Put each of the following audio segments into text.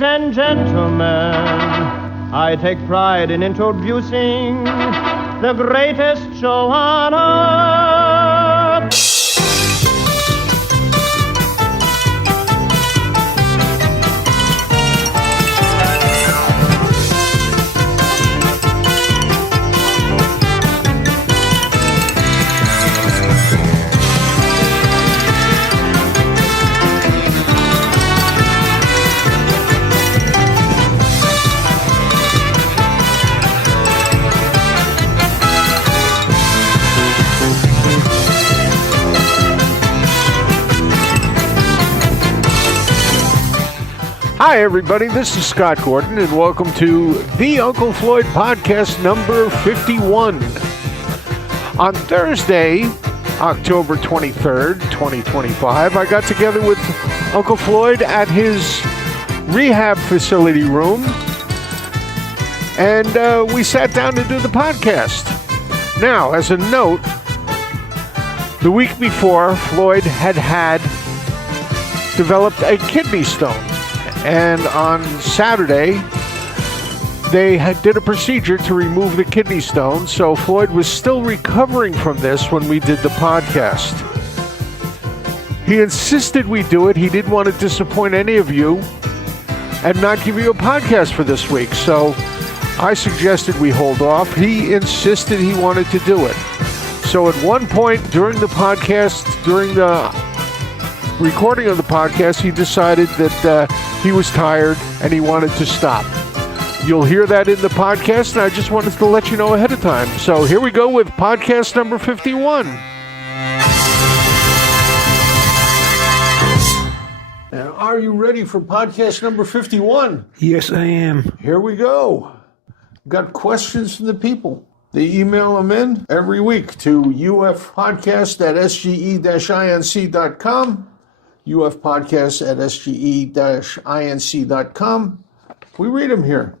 Ladies and gentlemen, I take pride in introducing the greatest show on earth. Hi, everybody. This is Scott Gordon, and welcome to the Uncle Floyd podcast number 51. On Thursday, October 23rd, 2025, I got together with Uncle Floyd at his rehab facility room, and we sat down to do the podcast. Now, as a note, the week before, Floyd had developed a kidney stone. And on Saturday, they did a procedure to remove the kidney stone, so Floyd was still recovering from this when we did the podcast. He insisted we do it. He didn't want to disappoint any of you and not give you a podcast for this week, so I suggested we hold off. He insisted he wanted to do it. So at one point during the podcast, during the recording of the podcast, he decided that he was tired and he wanted to stop. You'll hear that in the podcast, and I just wanted to let you know ahead of time. So here we go with podcast number 51. Now, are you ready for podcast number 51? Yes, I am. Here we go. Got questions from the people. They email them in every week to ufpodcast@sge-inc.com. ufpodcast@sge-inc.com. We read them here.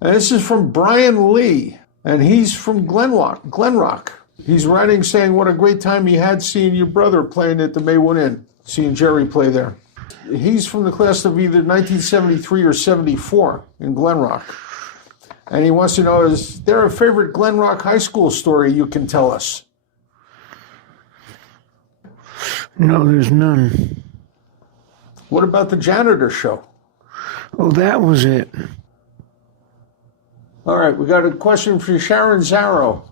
And this is from Brian Lee, and he's from Glenrock. He's writing saying what a great time he had seeing your brother playing at the Maywood Inn, seeing Jerry play there. He's from the class of either 1973 or 74 in Glenrock. And he wants to know, is there a favorite Glenrock High School story you can tell us? No, there's none. What about the janitor show? Oh, that was it. All right, we got a question from Sharon Zarrow.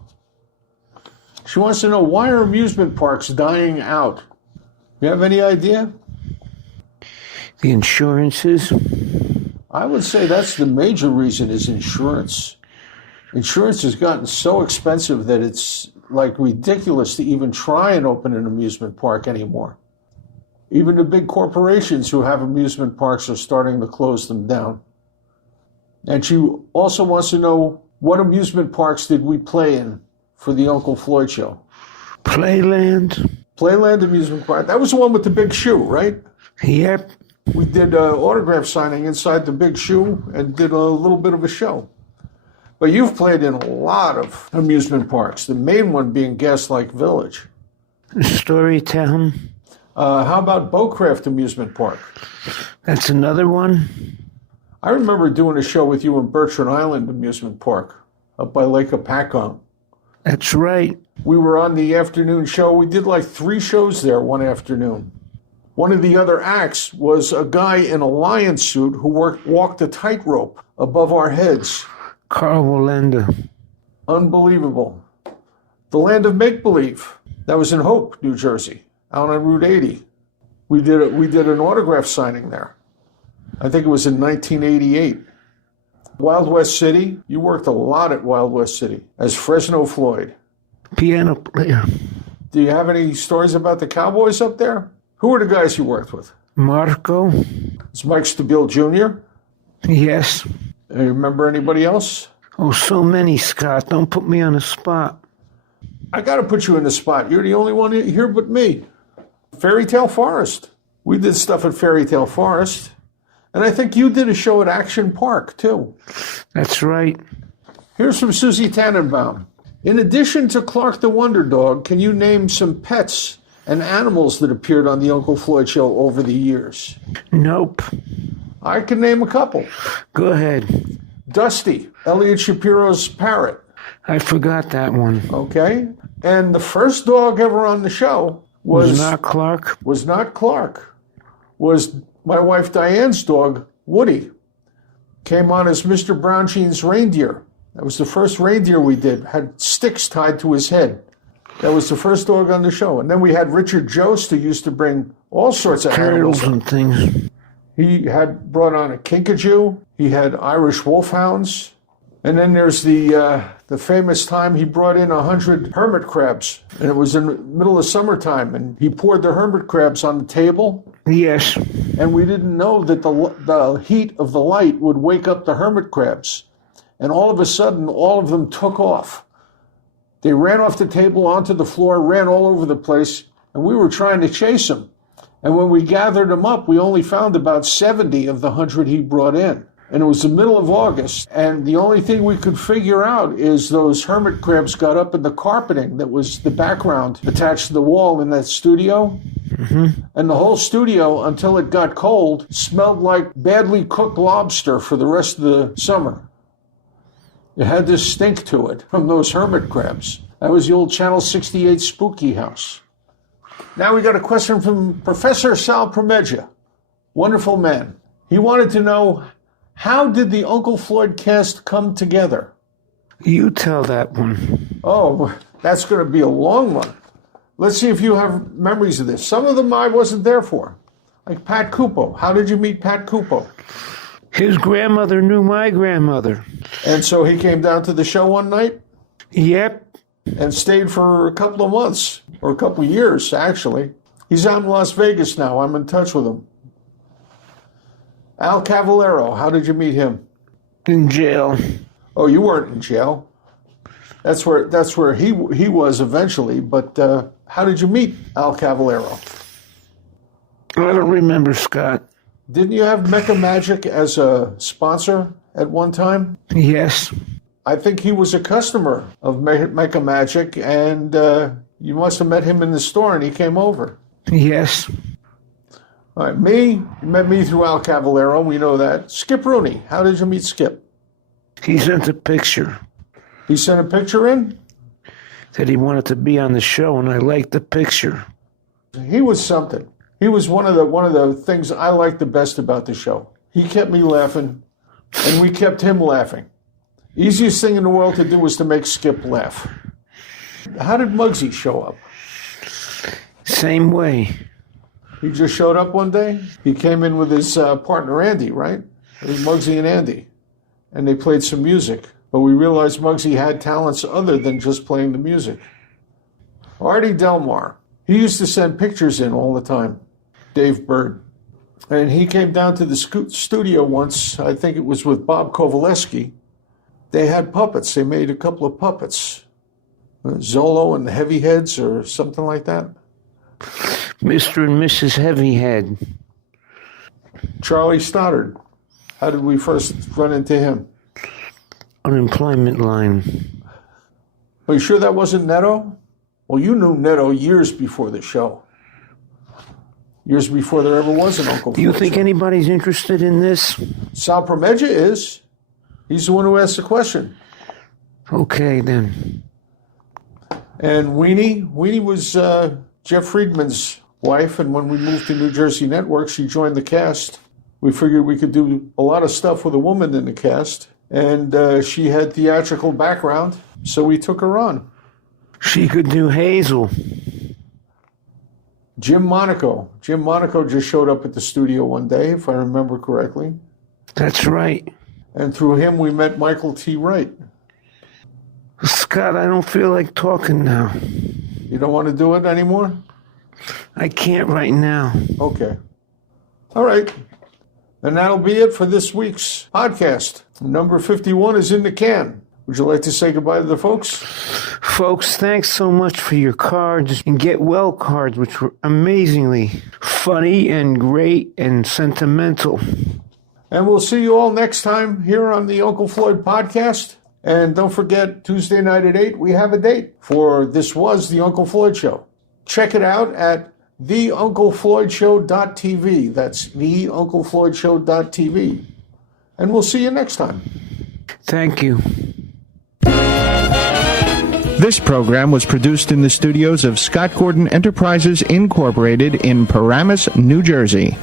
She wants to know, why are amusement parks dying out? You have any idea? The insurances. I would say that's the major reason is insurance. Insurance has gotten so expensive that it's like ridiculous to even try and open an amusement park anymore. Even the big corporations who have amusement parks are starting to close them down. And she also wants to know, what amusement parks did we play in for the Uncle Floyd Show? Playland. Playland Amusement Park. That was the one with the big shoe, right? Yep. We did autograph signing inside the big shoe and did a little bit of a show. But you've played in a lot of amusement parks, the main one being Gaslight Village. Storytown. How about Beaucraft Amusement Park? That's another one. I remember doing a show with you in Bertrand Island Amusement Park up by Lake Apacon. That's right. We were on the afternoon show. We did like 3 shows there one afternoon. One of the other acts was a guy in a lion suit who walked a tightrope above our heads. Carl Wallenda. Unbelievable. The Land of Make-Believe. That was in Hope, New Jersey, out on Route 80. We did an autograph signing there. I think it was in 1988. Wild West City. You worked a lot at Wild West City as Fresno Floyd. Piano player. Do you have any stories about the Cowboys up there? Who were the guys you worked with? Marco. It's Mike Stabile Jr.? Yes. You remember anybody else? Oh, so many, Scott. Don't put me on the spot. I got to put you in the spot. You're the only one here but me. Fairy Tale Forest. We did stuff at Fairy Tale Forest. And I think you did a show at Action Park, too. That's right. Here's from Susie Tannenbaum. In addition to Clark the Wonder Dog, can you name some pets and animals that appeared on the Uncle Floyd Show over the years? Nope. I can name a couple. Go ahead. Dusty, Elliot Shapiro's parrot. I forgot that one. Okay. And the first dog ever on the show was not Clark. Was not Clark. Was my wife Diane's dog, Woody. Came on as Mr. Brownsheen's reindeer. That was the first reindeer we did. Had sticks tied to his head. That was the first dog on the show. And then we had Richard Jost, who used to bring all sorts of Turtles animals. and things. He had brought on a kinkajou. He had Irish wolfhounds. And then there's the famous time he brought in 100 hermit crabs. And it was in the middle of summertime. And he poured the hermit crabs on the table. Yes. And we didn't know that the heat of the light would wake up the hermit crabs. And all of a sudden, all of them took off. They ran off the table onto the floor, ran all over the place, and we were trying to chase them. And when we gathered them up, we only found about 70 of the 100 he brought in. And it was the middle of August, and the only thing we could figure out is those hermit crabs got up in the carpeting that was the background attached to the wall in that studio. Mm-hmm. And the whole studio, until it got cold, smelled like badly cooked lobster for the rest of the summer. It had this stink to it from those hermit crabs. That was the old Channel 68 spooky house. Now we got a question from Professor Sal Promeggia. Wonderful man. He wanted to know, how did the Uncle Floyd cast come together? You tell that one. Oh, that's going to be a long one. Let's see if you have memories of this. Some of them I wasn't there for. Like Pat Cupo. How did you meet Pat Cupo? His grandmother knew my grandmother. And so he came down to the show one night? Yep. And stayed for a couple of months, or a couple of years, actually. He's out in Las Vegas now. I'm in touch with him. Al Cavallero, how did you meet him? In jail. Oh, you weren't in jail. That's where he was eventually, but how did you meet Al Cavallero? I don't remember, Scott. Didn't you have Mecca Magic as a sponsor at one time? Yes. I think he was a customer of Mecca Magic, and you must have met him in the store, and he came over. Yes. All right, you met me through Al Cavallero, we know that. Skip Rooney, how did you meet Skip? He sent a picture. He sent a picture in? Said he wanted to be on the show, and I liked the picture. He was something. He was one of the things I liked the best about the show. He kept me laughing, and we kept him laughing. Easiest thing in the world to do was to make Skip laugh. How did Muggsy show up? Same way. He just showed up one day? He came in with his partner Andy, right? It was Muggsy and Andy. And they played some music. But we realized Muggsy had talents other than just playing the music. Artie Delmar. He used to send pictures in all the time. Dave Bird. And he came down to the studio once, I think it was with Bob Kovaleski. They had puppets. They made a couple of puppets. Zolo and the Heavyheads or something like that. Mr. and Mrs. Heavyhead. Charlie Stoddard. How did we first run into him? Unemployment line. Are you sure that wasn't Netto? Well, you knew Netto years before the show. Years before there ever was an Uncle Floyd. Do you think show. anybody's interested in this? Sal Promeggia is. He's the one who asked the question. Okay, then. And Weenie was Jeff Friedman's wife, and when we moved to New Jersey Network, she joined the cast. We figured we could do a lot of stuff with a woman in the cast, and she had theatrical background, so we took her on. She could do Hazel. Jim Monaco. Jim Monaco just showed up at the studio one day, if I remember correctly. That's right. And through him, we met Michael T. Wright. Scott, I don't feel like talking now. You don't want to do it anymore? I can't right now. Okay. All right. And that'll be it for this week's podcast. Number 51 is in the can. Would you like to say goodbye to the folks? Folks, thanks so much for your cards and get well cards, which were amazingly funny and great and sentimental. And we'll see you all next time here on the Uncle Floyd podcast. And don't forget, Tuesday night at 8, we have a date for This Was the Uncle Floyd Show. Check it out at theunclefloydshow.tv. That's theunclefloydshow.tv. And we'll see you next time. Thank you. This program was produced in the studios of Scott Gordon Enterprises, Incorporated in Paramus, New Jersey.